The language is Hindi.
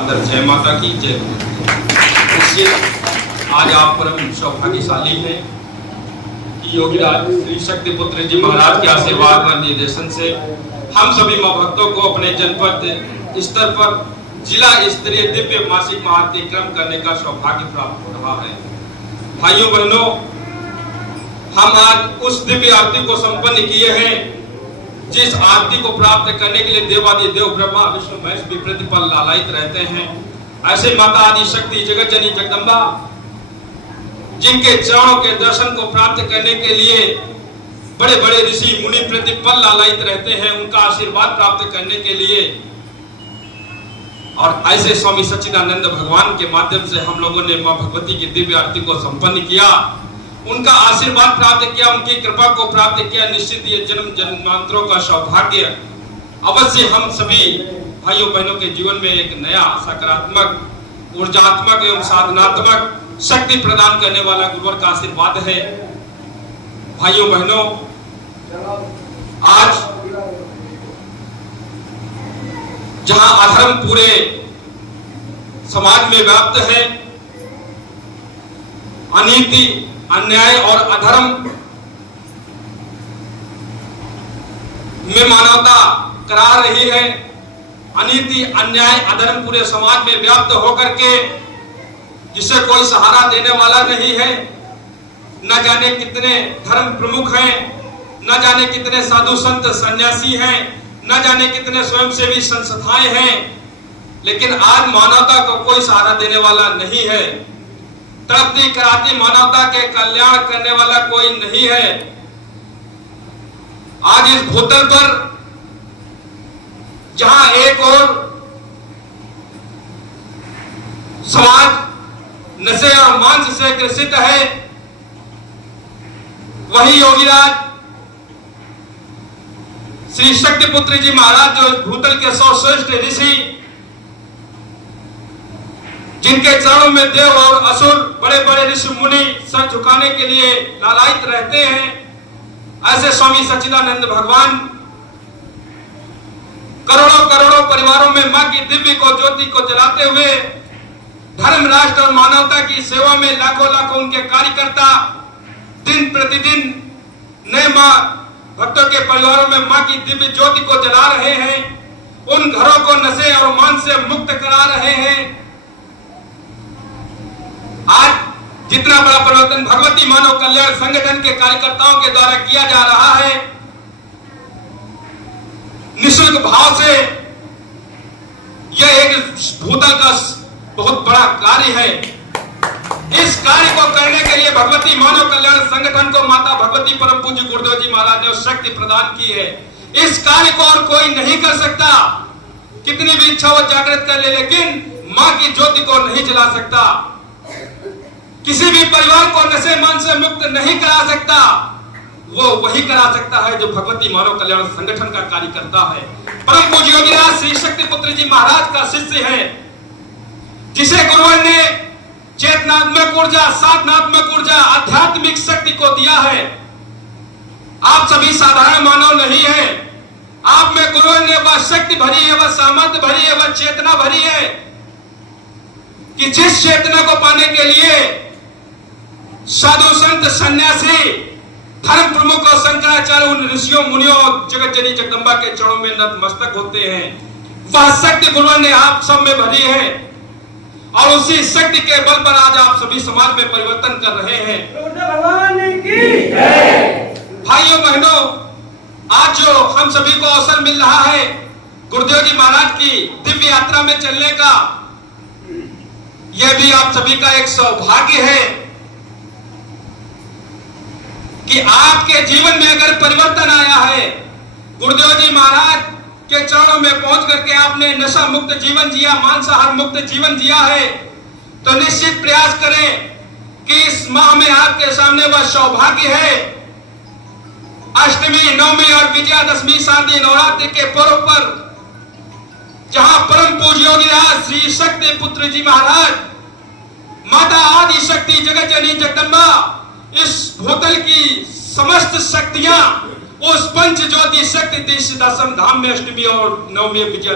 जय माता की जय। इसलिए आज आप परम सौभाग्यशाली हैं कि योगीराज श्री शक्ति पुत्र जी महाराज के आशीर्वाद व निर्देशन से हम सभी मां भक्तों को अपने जनपद स्तर पर जिला स्तरीय दिव्य मासिक महाआरती क्रम करने का सौभाग्य प्राप्त हो रहा है। भाइयों बहनों, हम आज उस दिव्य आरती को संपन्न किए हैं जिस आरती को प्राप्त करने के लिए देवादिदेव ब्रह्मा विष्णु महेश भी प्रतिपल लालायित रहते हैं। ऐसे माता आदि शक्ति जगत जननी जगदम्बा जिनके चरणों के दर्शन को प्राप्त करने के लिए बड़े बड़े ऋषि मुनि प्रतिपल लालायित रहते हैं, उनका आशीर्वाद प्राप्त करने के लिए और ऐसे स्वामी सच्चिदानंद भगवान के माध्यम से हम लोगों ने मां भगवती की दिव्य आरती को संपन्न किया, उनका आशीर्वाद प्राप्त किया, उनकी कृपा को प्राप्त किया। निश्चित ये जन्म जन्मांतरों का सौभाग्य अवश्य हम सभी भाइयों बहनों के जीवन में एक नया सकारात्मक ऊर्जात्मक एवं साधनात्मक शक्ति प्रदान करने वाला गुरुवर का आशीर्वाद है। भाइयों बहनों, आज जहां अधर्म पूरे समाज में व्याप्त है, अनीति अन्याय और अधर्म में मानवता करा रही है, अनीति अन्याय अधर्म पूरे समाज में व्याप्त होकर के जिसे कोई सहारा देने वाला नहीं है। न जाने कितने धर्म प्रमुख हैं, न जाने कितने साधु संत सन्यासी हैं, न जाने कितने स्वयंसेवी संस्थाएं हैं, लेकिन आज मानवता को कोई सहारा देने वाला नहीं है। तड़पती कराती मानवता के कल्याण करने वाला कोई नहीं है। आज इस भूतल पर जहां एक और समाज नशे और मांस से ग्रसित है, वही योगीराज श्री शक्ति पुत्र जी महाराज जो भूतल के 100 श्रेष्ठ ऋषि जिनके चरणों में देव और असुर बड़े बड़े ऋषि मुनि सर झुकाने के लिए लालायित रहते हैं, ऐसे स्वामी सच्चिदानंद भगवान करोड़ों करोड़ों परिवारों में मां की दिव्य को ज्योति को जलाते हुए धर्म राष्ट्र और मानवता की सेवा में लाखों लाखों उनके कार्यकर्ता दिन प्रतिदिन नए मां भक्तों के परिवारों में मां की दिव्य ज्योति को जला रहे हैं, उन घरों को नशे और मांस से मुक्त करा रहे हैं। आज जितना बड़ा परिवर्तन भगवती मानव कल्याण संगठन के कार्यकर्ताओं के द्वारा किया जा रहा है, निःशुल्क भाव से, यह एक भूतल का बहुत बड़ा कार्य है। इस कार्य को करने के लिए भगवती मानव कल्याण संगठन को माता भगवती परम पूज्य गुरुदेव जी महाराज ने शक्ति प्रदान की है। इस कार्य को और कोई नहीं कर सकता, कितनी भी इच्छा वो जागृत कर ले, लेकिन मां की ज्योति को नहीं जला सकता। किसी भी परिवार को नशे मन से मुक्त नहीं करा सकता, वो वही करा सकता है जो भगवती मानव कल्याण संगठन का कार्यकर्ता है। परम पूज्य योगीराज श्री शक्ति पुत्र जी महाराज का शिष्य है, जिसे गुरुवर ने चेतनात्मक ऊर्जा, साधनात्मक ऊर्जा, आध्यात्मिक शक्ति को दिया है। आप सभी साधारण मानव नहीं है, आप में गुरुवर ने वह शक्ति भरी है, वह सामर्थ्य भरी है, वह चेतना भरी है कि जिस चेतना को पाने के लिए साधु संत सन्यासी धर्म प्रमुख और शंकराचार्य उन ऋषियों मुनियों और जगत जननी जगदम्बा के चरणों में नतमस्तक होते हैं, वह शक्ति गुरुवर ने आप सब में भरी है और उसी शक्ति के बल पर आज आप सभी समाज में परिवर्तन कर रहे हैं। भाइयों बहनों, आज जो हम सभी को अवसर मिल रहा है गुरुदेव जी महाराज की दिव्य यात्रा में चलने का, यह भी आप सभी का एक सौभाग्य है कि आपके जीवन में अगर परिवर्तन आया है, गुरुदेव जी महाराज के चरणों में पहुंच करके आपने नशा मुक्त जीवन जिया, मांसाहार मुक्त जीवन जिया है, तो निश्चित प्रयास करें कि इस माह में आपके सामने वह सौभाग्य है। अष्टमी, नवमी और विजयादशमी शारदीय नवरात्रि के पर्व पर जहां परम पूज्य योगीराज श्री शक्ति पुत्र जी महाराज, माता आदि शक्ति जगत जननी जगदम्बा, इस भूतल की समस्त शक्तियां उस पंच ज्योति शक्ति दशम धाम में अष्टमी और नवमी विजया